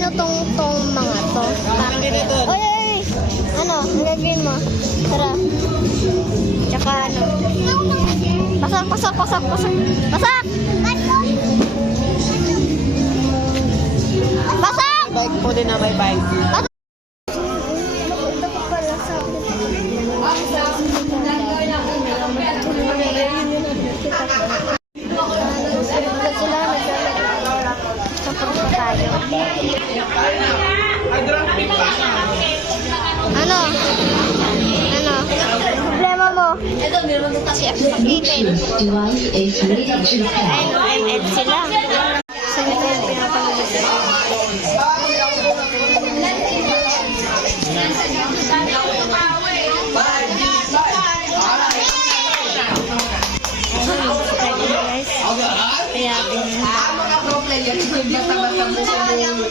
nyo tong mga to. Parang dito. oy, oy! Ano? Ang gagawin mo? Tara. Tsaka ano? Pasak, pasak, pasak, pasak. Pasak! Pasak! Bike po din na may bike. Pasak! Ito pa pala sa Ano? Ano? Problema mo? Si Pakitin. Ay, no, ML sila. Sa nito yung pinapanood. Guys, kaya